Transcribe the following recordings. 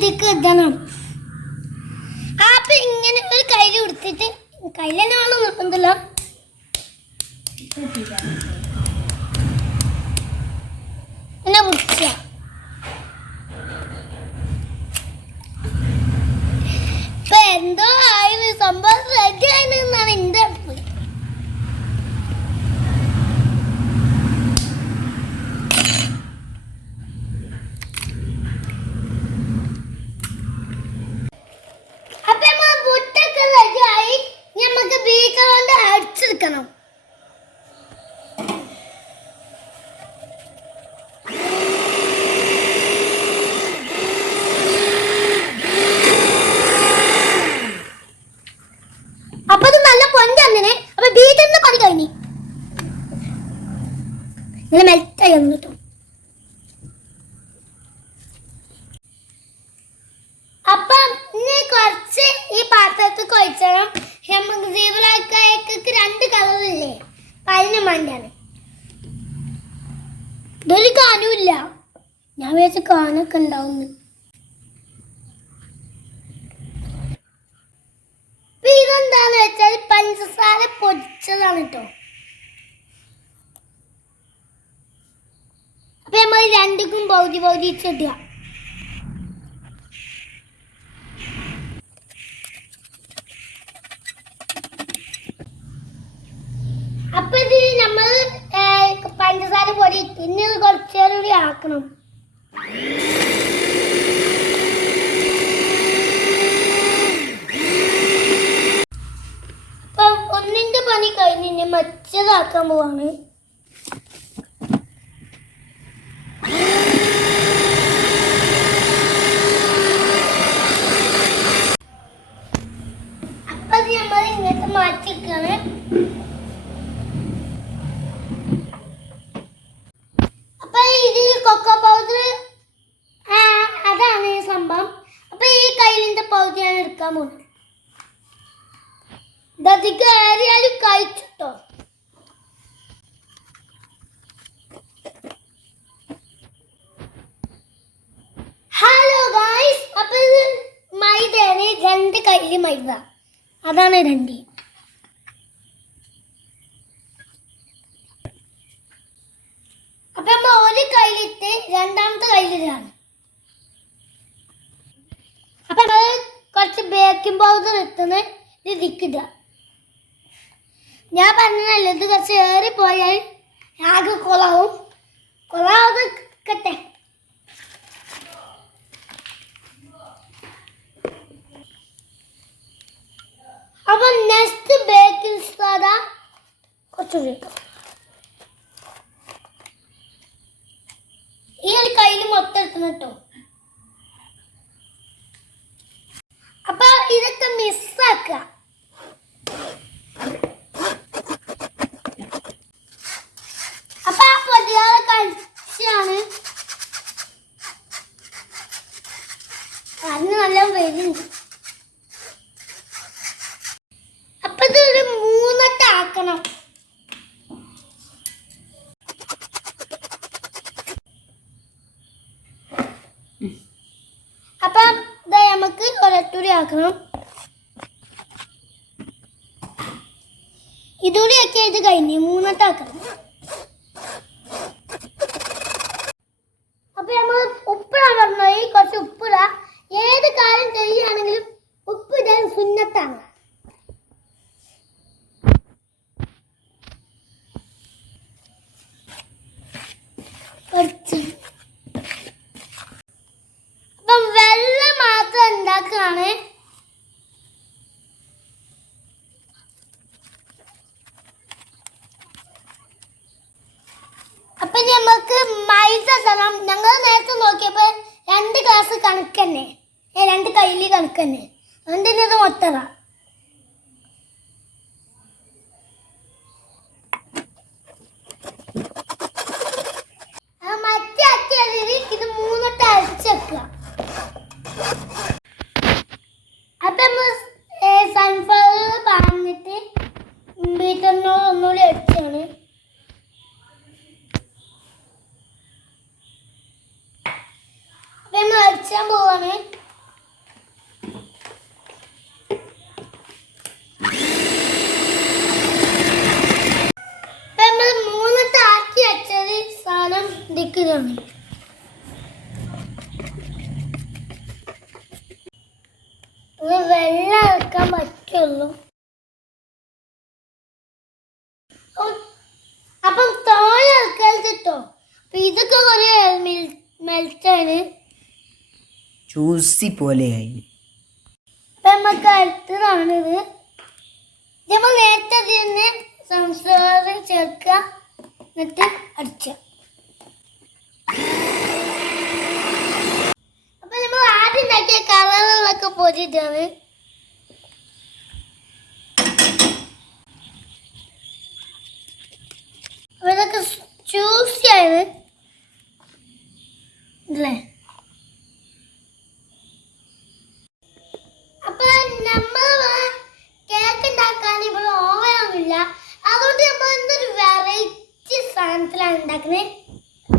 ഇതിക്ക് ഇടണം. അപ്പൊ ഇങ്ങനെ ഒരു കയ്യിൽ കൊടുത്തിട്ട് കയ്യിൽ തന്നെ വേണം നിർബന്ധമില്ല. എന്നാ മുറിച്ച ഇപ്പൊ എന്തോ ആയത് സംഭവം റെഡി ആയെന്നാണ് എന്റെ അടുത്ത്. അപ്പൊ നമ്മൾ മുട്ടൊക്കെ റെഡി ആയി. നമുക്ക് ബീക്കർ കൊണ്ട് അടിച്ചെടുക്കണം. അപ്പൊ ഇത് നല്ല പൊഞ്ചങ്ങനെ. അപ്പൊ ബീറ്ററിന്റെ പണി കഴിഞ്ഞു. നല്ല മെൽറ്റായി വന്നിട്ടു. അപ്പൊ ഇനി കുറച്ച് ഈ പാത്രത്തിൽ കൊഴിച്ചണം. നമുക്ക് ജീവനായിക്ക് 2 കളറില്ലേ, അതിന് വേണ്ടിയാണ്. ഇതൊരു കാനുമില്ല. ഞാൻ വിചാരിച്ച കാനൊക്കെ ഉണ്ടാവുന്നു. ഇതെന്താന്ന് വെച്ചാൽ പഞ്ചസാര പൊടിച്ചതാണ് കേട്ടോ. അപ്പൊ നമ്മൾ 2ക്കും പൗതി ചെടുക. അപ്പൊ ഇത് നമ്മൾ പഞ്ചസാര പൊടി പിന്നെ കുറച്ചേരം കൂടി ആക്കണം. ഒന്നിന്റെ പണി കഴിഞ്ഞ് മറ്റേതാക്കാൻ പോവാണ്. അപ്പൊ അത് നമ്മൾ ഇങ്ങനത്തെ മാറ്റിക്കാണ്. അപ്പൊ ഇതിൽ കൊക്കോ പൗഡർ അതാണ് സംഭവം. അപ്പൊ ഈ കയ്യിലിന്റെ പൗഡറാണ് എടുക്കാൻ പോകുന്നത്. ഏറിയാലും കഴിച്ചിട്ടോ. ഹലോ ഗായ്സ്, അപ്പൊ ഇത് മൈദയാണ്. 2 കയ്യില് മൈദ, അതാണ് 2. അപ്പൊ നമ്മൾ ഒരു കയ്യിലിട്ട് രണ്ടാമത്തെ കയ്യിലാണ്. അപ്പൊ നമ്മൾ കുറച്ച് ബേക്കിംഗ് പൗഡർ ഇട്ടുന്ന ഇതിക്കിട. ഞാൻ പറഞ്ഞല്ലോ, ഇത് കുറച്ച് ഏറി പോയാൽ ആകെ കൊളാവും കട്ടെ. അപ്പൊ നെക്സ്റ്റ് ബേക്കിംഗ് സോഡ കുറച്ച് ഈ ഒരു കയ്യിൽ മൊത്തം എടുക്കണം കേട്ടോ. അപ്പൊ ഇതൊക്കെ മിസ്സാക്കുക. അപ്പൊ ആ പൊടിയാളെ കഴിച്ചാണ് അതിന് നല്ല വരുന്നുണ്ട്. അപ്പൊ ഇതൊരു 3 ആക്കണം. അപ്പൊ നമുക്ക് ഒരൊറ്റൂടി ആക്കണം. ഇതുകൂടി ഒക്കെ ഇത് കഴിഞ്ഞ് 3 ആക്കണം. അപ്പൊ നമ്മൾ ഉപ്പിടാൻ പറഞ്ഞാൽ കുറച്ച് ഉപ്പിടാ. ഏത് കാര്യം ചെയ്യുകയാണെങ്കിലും ഉപ്പിടാൻ സുന്നത്താണ്. അപ്പം വെള്ളം മാത്രം ഉണ്ടാക്കുകയാണ്. അപ്പൊ നമുക്ക് മൈദ തരണം. ഞങ്ങൾ നേരത്തെ നോക്കിയപ്പോ 2 ഗ്ലാസ് കണക്ക് തന്നെ, 2 കയ്യില് കണക്ക് തന്നെ. അതുകൊണ്ട് ഇത് മൊത്തം മറ്റേ അച്ഛന് ഇത് 3 അരച്ചെക്കുക. അപ്പൊ സൺഫ്ലവർ പറഞ്ഞിട്ട് ബീറ്ററിനോട് ഒന്നുകൂടി അടിച്ചാണ്. അപ്പൊ നമ്മൾ അടിച്ചാൻ പോവാണ്. ഇതിലേക്കിടാണ്. വെള്ളം ഇറക്കാൻ പറ്റുള്ളൂ. അപ്പം തോന ഇറക്കരുതട്ടോ. അപ്പൊ ഇതൊക്കെ കുറെ മെൽറ്റാണ്, ജ്യൂസി പോലെയായി. അപ്പൊ നമുക്ക് അടുത്തതാണിത്. നമ്മൾ നേരത്തെ അതിന് സൺഫ്ലവർ ചേർക്കുക, എന്നിട്ട് അടിച്ച. അപ്പൊ നമ്മൾ ആദ്യം ഉണ്ടാക്കിയ കളറുകളൊക്കെ പൊതിയിട്ടാണ്. അപ്പൊ ഇതൊക്കെ ജ്യൂസിയാണ് അല്ലേ. അപ്പൊ നമ്മൾ കേക്ക് ഉണ്ടാക്കാൻ ഇവിടെ ഓവനൊന്നുമില്ല, അതുകൊണ്ട് നമ്മൾ എന്തൊരു വെറൈറ്റി സാധനത്തിലാണ് ഉണ്ടാക്കുന്നത്.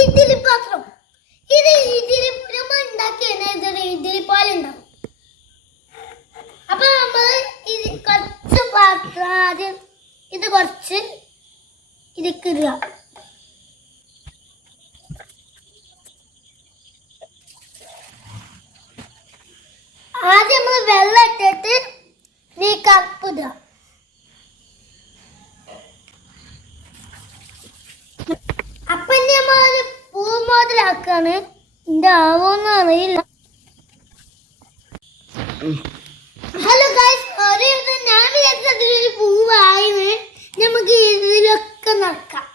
ഇഡ്ഡലി പാത്രം. ഇത് ഇഡ്ഡലി നമ്മൾ ഉണ്ടാക്കി കഴിഞ്ഞാൽ ഇതൊരു ഇഡ്ഡലി പോലെ ഉണ്ടാവും. അപ്പൊ നമ്മൾ ഇത് കുറച്ച് പാത്രം ആദ്യം ഇത് കുറച്ച് ഇതിക്ക് ഇടുക. ആദ്യം നമ്മൾ വെള്ളം ഇട്ടിട്ട് നീ കപ്പ് ഇടുക. അപ്പൊ നമ്മൾ പൂ മോഡലാക്കാണ്. എന്താവോന്ന് അറിയില്ല. ഹലോ ഗൈസ്, ഞാൻ വിചാരിച്ചൊരു പൂവായിന്. നമുക്ക് ഇതിലൊക്കെ നടക്കാം.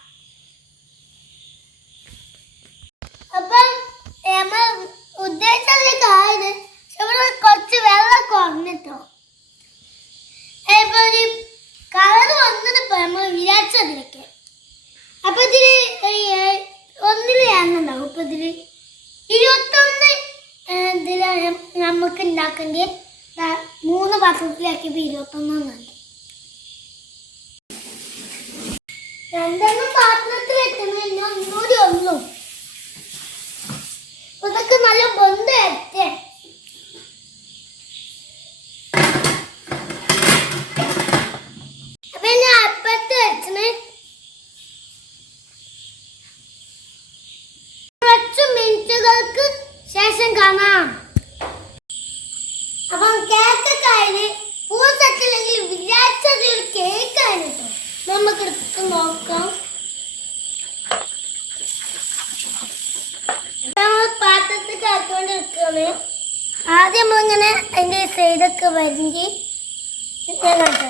അപ്പം നമ്മൾ ഉദ്ദേശിച്ചതിലേക്ക് ആയത് കുറച്ച് വെള്ളം കുറഞ്ഞിട്ടോ. ഇപ്പൊ ഒരു കളർ വന്നിട്ട് നമ്മൾ വിചാരിച്ചതിലേക്ക്. അപ്പൊ ഇതില് ഒന്നില് ഞാനുണ്ടാവും. ഇപ്പൊ ഇതില് 21 ഇതിലാണ് നമുക്ക് ഉണ്ടാക്കേണ്ടത്. 3 പാത്രത്തിലാക്കിയപ്പോ 21 രണ്ടെണ്ണം പാത്രത്തിലെത്തുന്നു. ഇനി ഒന്നുകൂടി ഉള്ളൂ. ഇതൊക്കെ നല്ല ബന്ധ എത്തേ. അപ്പൊ ഞാൻ അപ്പത്ത് വെച്ചിന് കുറച്ച് മിനിറ്റുകൾക്ക് ശേഷം കാണാം. അപ്പം കേക്കൊക്കെ ആയിന്. പൂ സെറ്റില്ലെങ്കിൽ വിചാരിച്ചതൊരു കേക്കാണ് കേട്ടോ. നമുക്ക് എടുത്ത് നോക്കാം. പാത്രത്തിൽ ആക്കിക്കൊണ്ട് എടുക്കുകയാണ്. ആദ്യം നമ്മളിങ്ങനെ അതിൻ്റെ സൈഡൊക്കെ വരിഞ്ഞ് ഞാൻ കാണിച്ചു.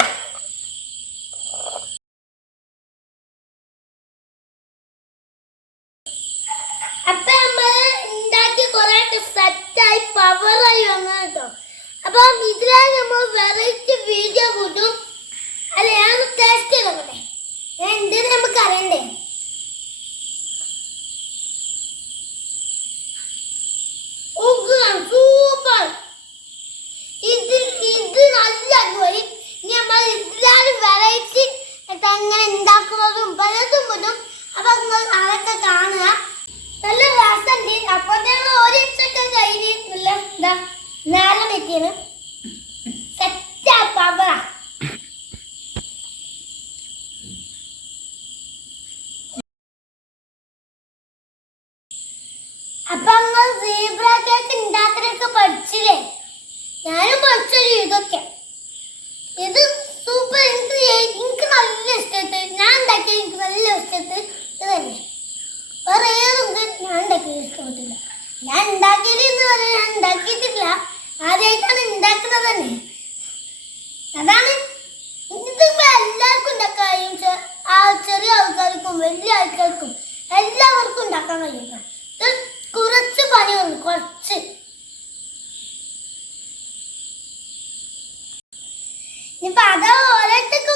അപ്പൊ നമ്മള് ഉണ്ടാക്കി കുറെ സെറ്റായി പവറായി വന്നു കേട്ടോ. അപ്പം ഇതിലാണ് നമ്മൾ വെറൈറ്റി വീഡിയോ കൂട്ടും. അല്ല, ഞാൻ ടേസ്റ്റ് ചെയ്തോട്ടെ. ഞാൻ എന്തെന്ന് നമുക്ക് അറിയണ്ടേ. സൂപ്പർ. ഇത് നല്ല അടിപൊളി. ഇനി നമ്മൾ ഇതിലാണ് വെറൈറ്റി അങ്ങനെ ഉണ്ടാക്കുന്നതും പലതും കിട്ടും. അപ്പൊ നിങ്ങൾ അതൊക്കെ കാണുക. നല്ല രസമുണ്ട്. അപ്പൊ ഒരിച്ചൊക്കെ കഴിഞ്ഞില്ല. എന്താ നേരം എത്തിയാണ് സെറ്റാ പവറ. അപ്പൊ നിങ്ങൾ സീബ്ര കേക്ക് ഉണ്ടാക്കാനൊക്കെ പഠിച്ചില്ലേ? ഞാനും പഠിച്ചൊരു ഇതൊക്കെ. ഇത് സൂപ്പർ. എനിക്ക് നല്ല ഇഷ്ടത്ത്. ഞാൻ ഉണ്ടാക്കിയത് എനിക്ക് നല്ല ഇഷ്ടത്ത് ഇത് തന്നെ. വേറെ ഏതും ഞാൻ ഉണ്ടാക്കിയത് ഇഷ്ടപ്പെട്ടില്ല. ഞാൻ ഉണ്ടാക്കിയത് എന്ന് പറഞ്ഞാൽ ഞാൻ ഉണ്ടാക്കിയിട്ടില്ല, ആദ്യമായിട്ടാണ് ഉണ്ടാക്കുന്നത് തന്നെ. അതാണ് ഇതിപ്പോ എല്ലാവർക്കും ഉണ്ടാക്കാൻ കഴിയും. ചെറിയ ആൾക്കാർക്കും വലിയ ആൾക്കാർക്കും എല്ലാവർക്കും ഉണ്ടാക്കാൻ കഴിയും. കുറച്ച് പണിയുള്ളൂ, കുറച്ച്. ഇനിയിപ്പൊ അത് ഓരോരുത്തർക്ക്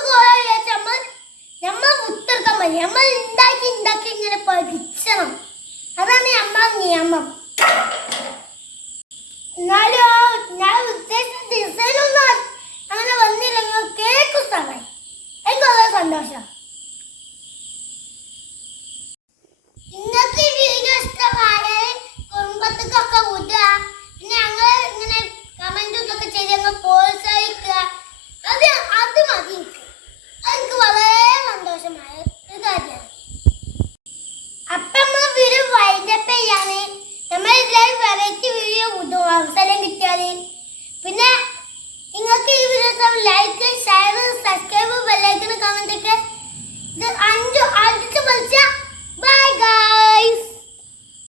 നമ്മൾ ഉത്തർക്കാൻ മതി. നമ്മൾ ഉണ്ടാക്കി ഇങ്ങനെ പഠിച്ചണം. അതാണ് നമ്മളെ നിയമം. എന്നാലും ഞാൻ ഉദ്ദേശിച്ച ഡിസൈനൊന്നും അങ്ങനെ വന്നില്ലെങ്കിൽ കേക്ക് സ്ഥലമായി. എനിക്ക് വളരെ സന്തോഷം. ഇന്നത്തെ വീഡിയോ ഇഷ്ടമായാൽ കുടുംബത്തിക്കൊക്കെ വിടുക. പിന്നെ ഞങ്ങൾ ഇങ്ങനെ കമന്റ് ഒക്കെ ചെയ്ത് ഞങ്ങൾ പ്രോത്സാഹിക്കുക. അത് മതി. എനിക്ക് വളരെ സന്തോഷമായ ഒരു കാര്യമാണ്. അപ്പം നമ്മൾ വീഡിയോ പിന്നെ നിങ്ങൾക്ക് ഈ video like share subscribe bell icon comment ഒക്കെ